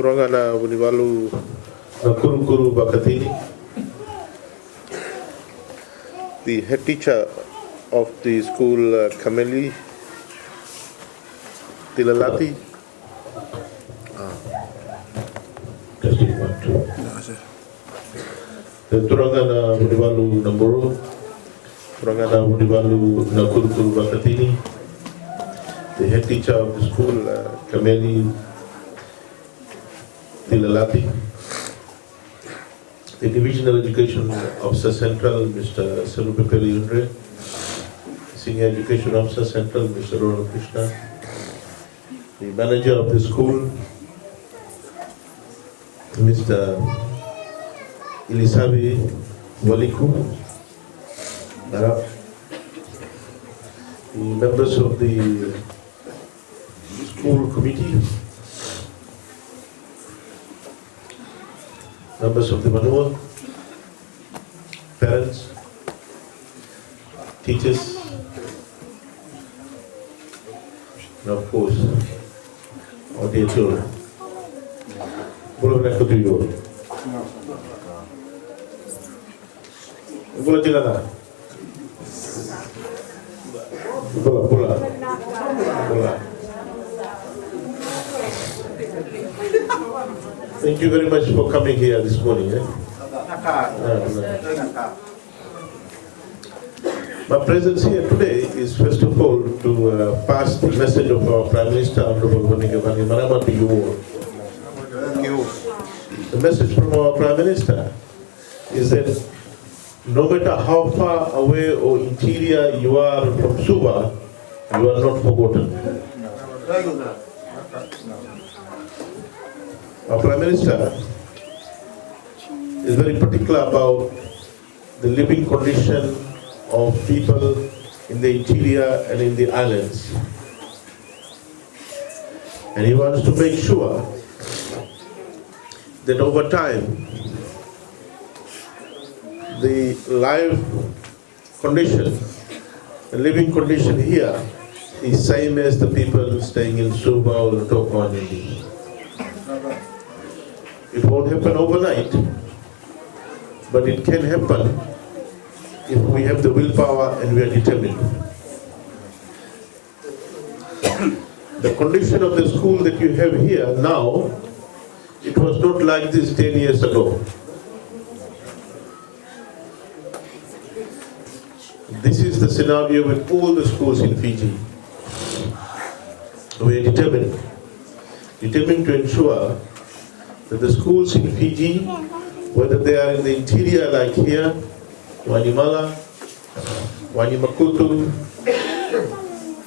Turangana Univalu Nakuru Bakatini, the head teacher of the school Kameli Tilalati. Testing 1, 2. The Turangana Univalu Naboro, Turangana Univalu Nakuru Bakatini, the head teacher of the school Kameli Tilalati, the Divisional Education Officer Central, Mr. Sarupepeli Undre, Senior Education Officer Central, Mr. Rono Krishna, the manager of the school, Mr. Ilisavi Waliku, the members of the school committee, members of the manual, parents, teachers, and of course, our dear children. Boleh nak ketujuh. Boleh tidak nak? Boleh. Thank you very much for coming here this morning. My presence here today is first of all to pass the message of our Prime Minister, Honorable Mahendra Reddy to you all. The message from our Prime Minister is that no matter how far away or interior you are from Suba, you are not forgotten. Our Prime Minister is very particular about the living condition of people in the interior and in the islands. And he wants to make sure that over time, the life condition, the living condition here is same as the people staying in Suba or Tokwan. It won't happen overnight, but it can happen if we have the willpower and we are determined. The condition of the school that you have here now, it was not like this 10 years ago. This is the scenario with all the schools in Fiji. We are determined to ensure that the schools in Fiji, whether they are in the interior like here, Wanimala, Wanimakutu,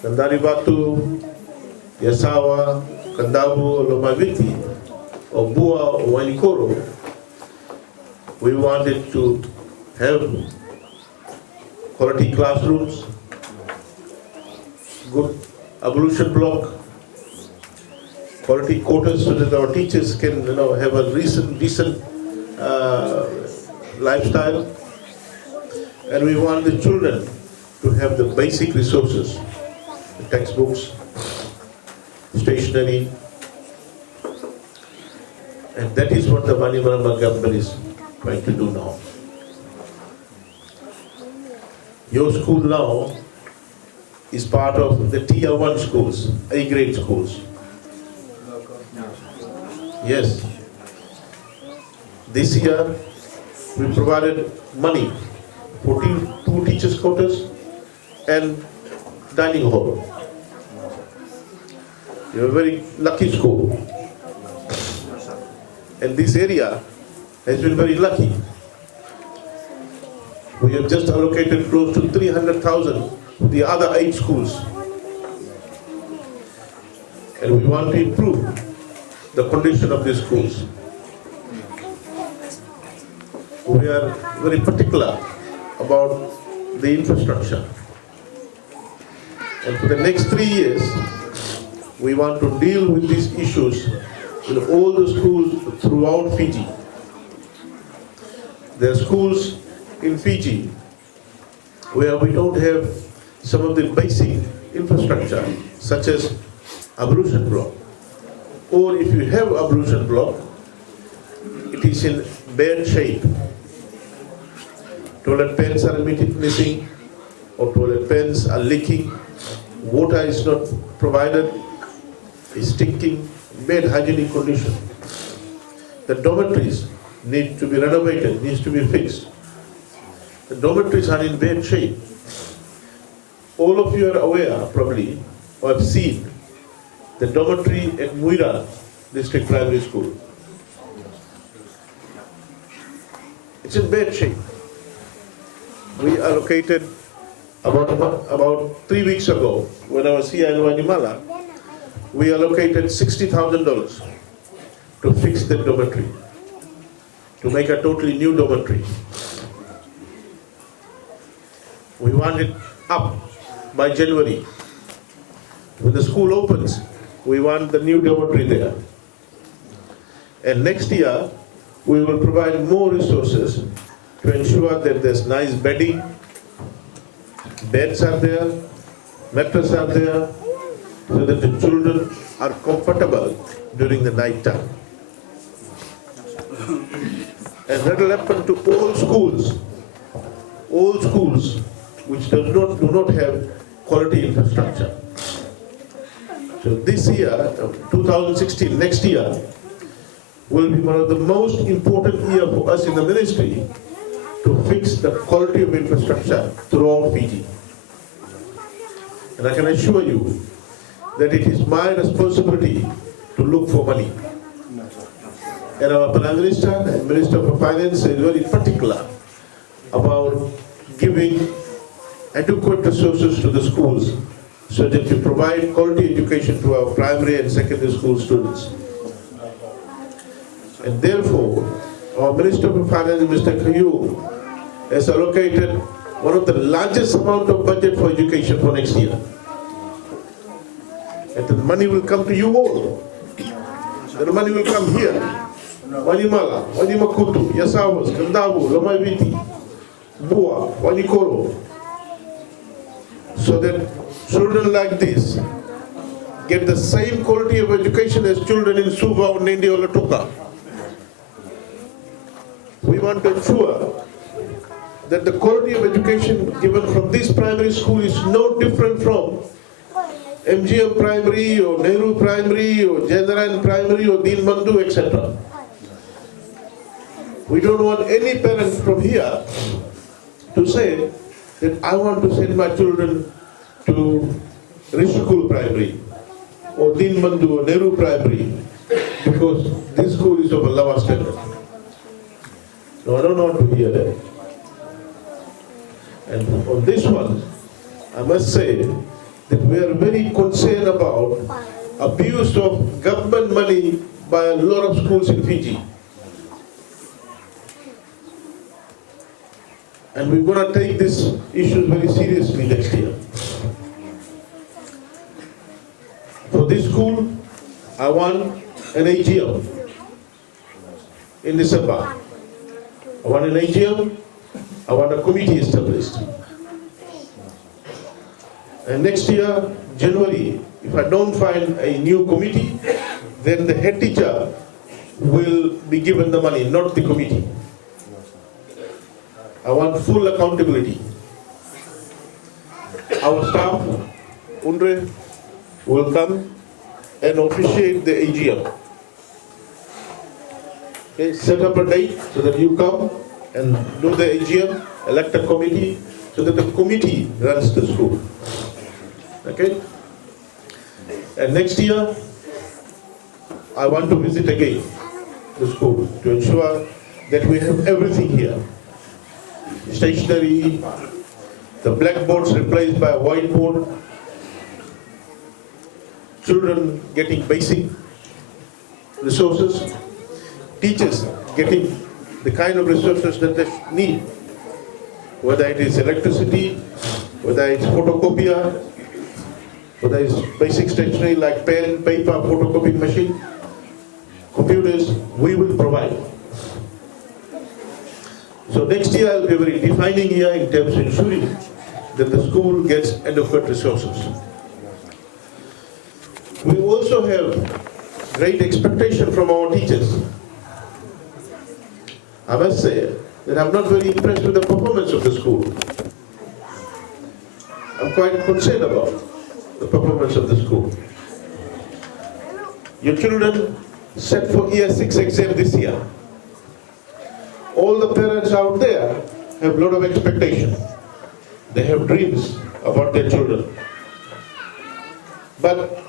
Kandaribatu, Yasawa, Kandavu, Lomaviti, or Bua or Wanikoro, we wanted to have quality classrooms, good ablution block, quality quarters so that our teachers can have a decent lifestyle. And we want the children to have the basic resources, the textbooks, stationery, and that is what the Manimarama government is trying to do now. Your school now is part of the Tier 1 schools, A-grade schools. Yes. This year, we provided money for 2 teachers' quarters and dining hall. You're a very lucky school. And this area has been very lucky. We have just allocated close to 300,000 to the other 8 schools. and we want to improve the condition of these schools. We are very particular about the infrastructure. And for the next 3 years, we want to deal with these issues in all the schools throughout Fiji. There are schools in Fiji where we don't have some of the basic infrastructure, such as ablution block. Or if you have ablution block, it is in bad shape. Toilet pans are missing, or toilet pans are leaking, water is not provided, is stinking, bad hygienic condition. The dormitories need to be renovated, needs to be fixed. The dormitories are in bad shape. All of you are aware, probably, or have seen the dormitory at Muira District Primary School. It's in bad shape. We allocated about 3 weeks ago, when I was here in Wanimala, we allocated $60,000 to fix the dormitory, to make a totally new dormitory. We want it up by January. When the school opens, we want the new dormitory there. And next year, we will provide more resources to ensure that there's nice bedding, beds are there, mattresses are there, so that the children are comfortable during the night time. And that will happen to all schools which do not have quality infrastructure. So this year, 2016, next year, will be one of the most important years for us in the ministry to fix the quality of infrastructure throughout Fiji. And I can assure you that it is my responsibility to look for money. And our Prime Minister and Minister for Finance is very particular about giving adequate resources to the schools so that we provide quality education to our primary and secondary school students. And therefore, our Minister for Finance, Mr. Kayu, has allocated one of the largest amount of budget for education for next year. And the money will come to you all. The money will come here. Wanimala, Wanimakutu, Yasawas, Kandavu, Lomaiviti, Bua, Wanikoro. So that children like this get the same quality of education as children in Suva or Nindi or Latuka. We want to ensure that the quality of education given from this primary school is no different from MGM Primary or Nehru Primary or Janaran Primary or Deen Bandhu, etc. We don't want any parent from here to say that I want to send my children to Rishikul Primary or Deen Bandhu or Nehru Primary because this school is of a lower standard. No, I don't want to hear that. And on this one, I must say that we are very concerned about abuse of government money by a lot of schools in Fiji. And we're going to take these issues very seriously next year. For this school, I want an AGM in December. I want an AGM, I want a committee established. And next year, January, if I don't find a new committee, then the head teacher will be given the money, not the committee. I want full accountability. Our staff, Undre, will come and officiate the AGM. Okay, set up a date so that you come and do the AGM, elect a committee, so that the committee runs the school. Okay? And next year, I want to visit again the school to ensure that we have everything here. Stationery, the blackboards replaced by a whiteboard, children getting basic resources, teachers getting the kind of resources that they need, whether it is electricity, whether it's photocopier, whether it's basic stationery like pen, paper, photocopying machine, computers, we will provide. So next year will be a very defining year in terms of ensuring that the school gets adequate resources. We also have great expectation from our teachers. I must say that I'm not very impressed with the performance of the school. I'm quite concerned about the performance of the school. Your children set for year 6 exam this year. All the parents out there have a lot of expectation. They have dreams about their children. But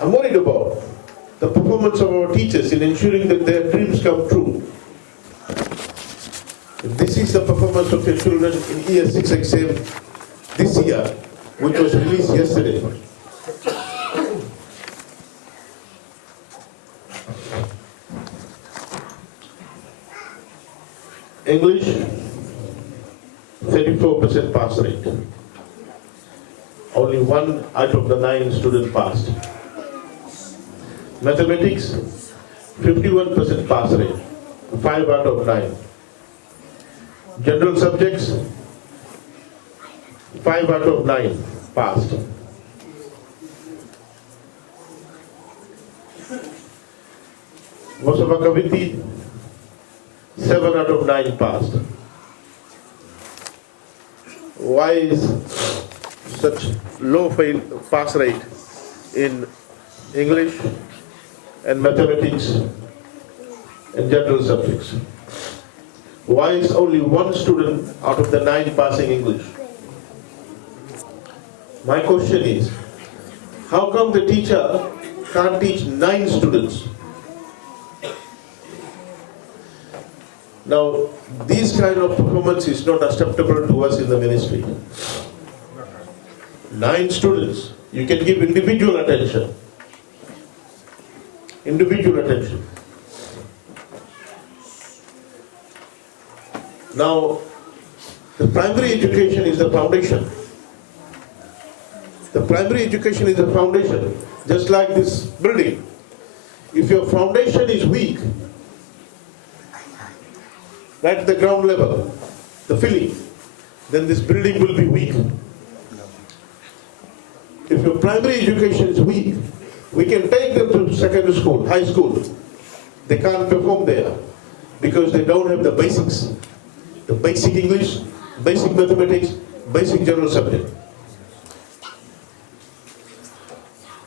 I'm worried about the performance of our teachers in ensuring that their dreams come true. This is the performance of your children in year 6 exam this year, which was released yesterday. English, 34% pass rate. Only 1 out of the 9 students passed. Mathematics, 51% pass rate, 5 out of 9. General subjects, 5 out of 9 passed. Kaviti, 7 out of 9 passed. Why is such low pass rate in English and mathematics and general subjects? Why is only 1 student out of the 9 passing English? My question is, how come the teacher can't teach 9 students? Now, this kind of performance is not acceptable to us in the ministry. 9 students, you can give individual attention. Individual attention. Now, the primary education is the foundation. The primary education is the foundation, just like this building. If your foundation is weak, right at the ground level, the filling, then this building will be weak. If your primary education is weak, we can take them to secondary school, high school. They can't perform there because they don't have the basics. The basic English, basic mathematics, basic general subject.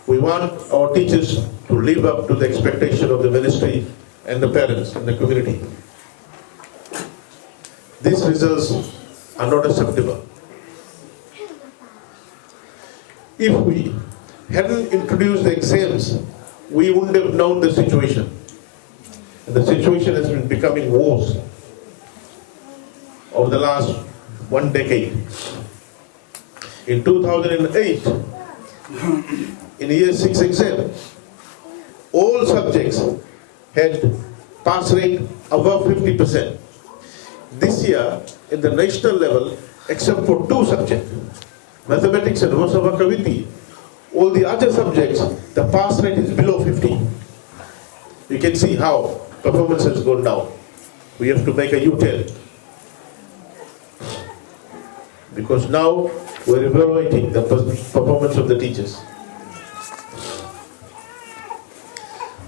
We want our teachers to live up to the expectation of the ministry and the parents and the community. These results are not acceptable. If we hadn't introduced the exams, we wouldn't have known the situation. And the situation has been becoming worse over the last 1 decade. In 2008, in year 6 exam, all subjects had pass rate above 50%. This year, in the national level, except for 2 subjects, mathematics and Kaviti, all the other subjects, the pass rate is below 50. You can see how performance has gone down. We have to make a U-turn. Because now we're evaluating the performance of the teachers.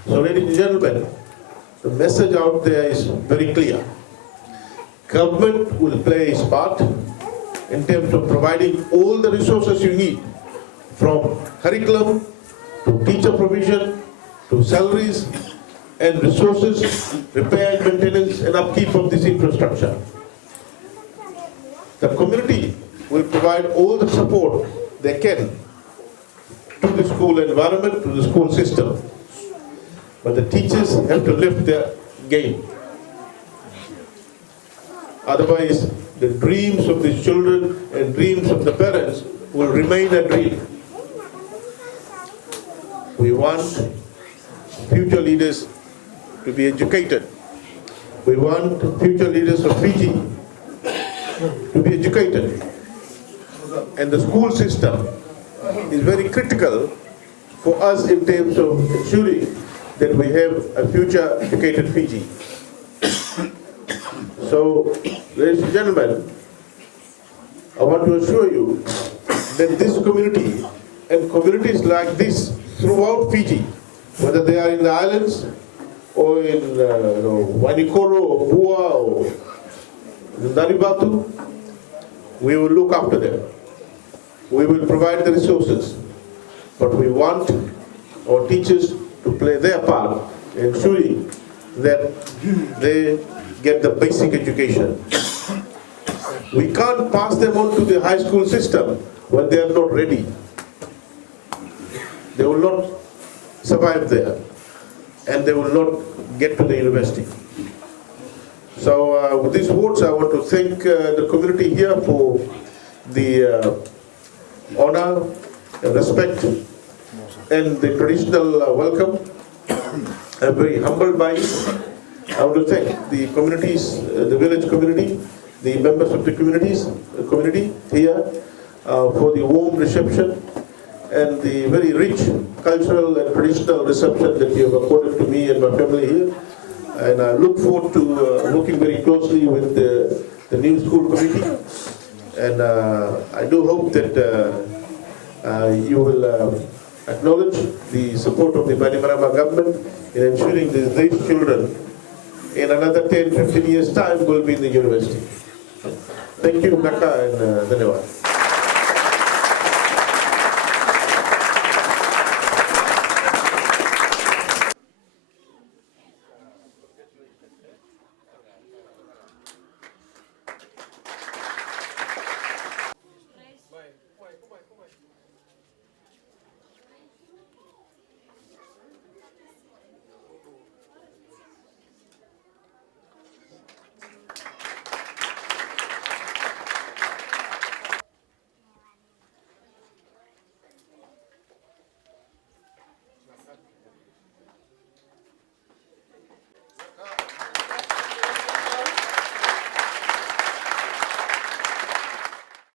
So, ladies and gentlemen, the message out there is very clear. Government will play its part in terms of providing all the resources you need, from curriculum to teacher provision to salaries and resources, repair and maintenance and upkeep of this infrastructure. The community will provide all the support they can to the school environment, to the school system. But the teachers have to lift their game. Otherwise, the dreams of the children and dreams of the parents will remain a dream. We want future leaders to be educated. We want future leaders of Fiji to be educated. And the school system is very critical for us in terms of ensuring that we have a future educated Fiji. So, ladies and gentlemen, I want to assure you that this community and communities like this throughout Fiji, whether they are in the islands or in Wanikoro or Bua or Naribatu, we will look after them. We will provide the resources, but we want our teachers to play their part in ensuring that they get the basic education. We can't pass them on to the high school system when they are not ready. They will not survive there, and they will not get to the university. So with these words, I want to thank the community here for the honor and respect and the traditional welcome. I'm very humbled by it. I want to thank the communities, the village community, the members of the community here for the warm reception and the very rich cultural and traditional reception that you have accorded to me and my family here. And I look forward to working very closely with the new school committee. And I do hope that you will acknowledge the support of the Bainimarama government in ensuring that these children in another 10-15 years' time will be in the university. Thank you, Naka, and Dhanyawad.